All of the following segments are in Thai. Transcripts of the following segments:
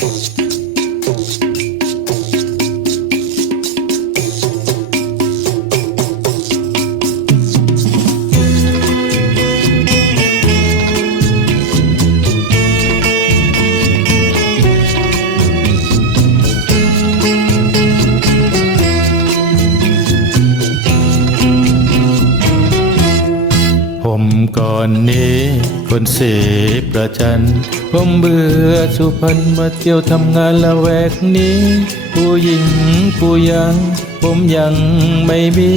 ผ มก่อนนี้คนเสประจัน ผมเบื่อสุพรรณมาเที่ยวทำงานละแวกนี้ ผู้หญิงผู้ยัง ผมยังไม่มี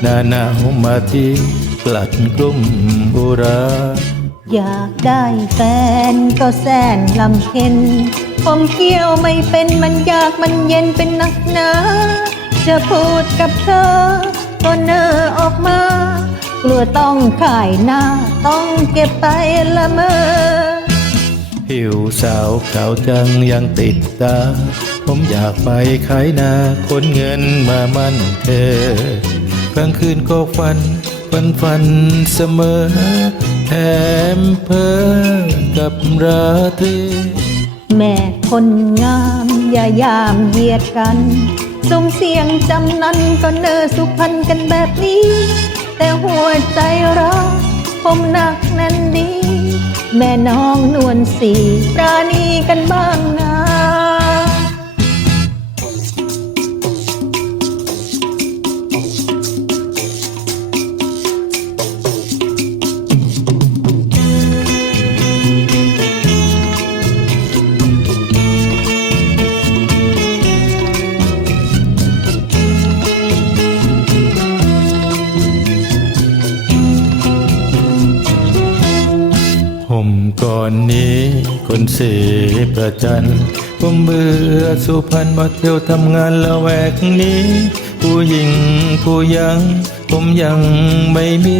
หน้าหนาวมาที่กลัดกลุ่มบุรา อยากได้แฟนก็แสนลำเค็น ผมเที่ยวไม่เป็นมันยากมันเย็นเป็นนักหนา จะพูดกับเธอก็เนอออกมา กลัวต้องขายหน้า ต้องเก็บไปละเมอผิวสาวขาวจังยังติดตา ผมอยากไปขายนาคนเงินมามั่นเธอกลางคืนก็ฝันฝันฝันเสมอแถมเพอกับราตรีแม่คนงามอย่ายามเหยียดกันสมเสียงจำนั้นก็เนอสุพรรณกันแบบนี้ แต่หัวใจเราผมหนักแน่นดี แม่น้องนวลสีปราณีกันบ้างนะ ผมก่อนนี้คนเสประจันผมเบื่อสุพรรณมาเที่ยวทำงานละแวกนี้ ผู้หญิงผู้ยัง ผมยังไม่มี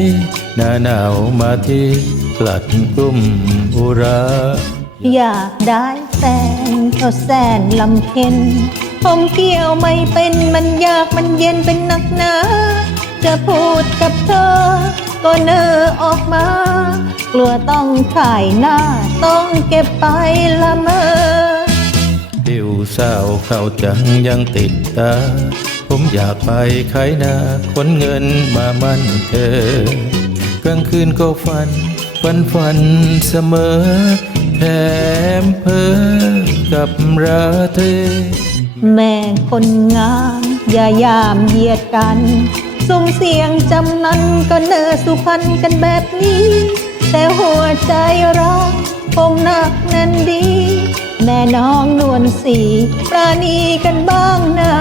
หน้าหนาวมาที่กลัดกลุ่มบุรา อยากได้แฟนก็แสนลำเค็นผมเกี่ยวไม่เป็นมันยากมันเย็นเป็นนักหนาจะพูดกับเธอ ก็เนอออกมา กลัวต้องขายหน้า ต้องเก็บไปละเมอผิวสาวเขาจังยังติดตา ผมอยากไปขายนาคนเงินมามั่นเธอกลางคืนก็ฝัน ฝันฝันเสมอ แถมเพ้อกับราตรีแม่คนงาม อย่ายามเหยียดกันส่งเสียงจำนั้นก็เนอสุพรรณกันแบบนี้ แต่หัวใจเราคงหนักแน่นดี แม่น้องนวลสีปราณีกันบ้างนะ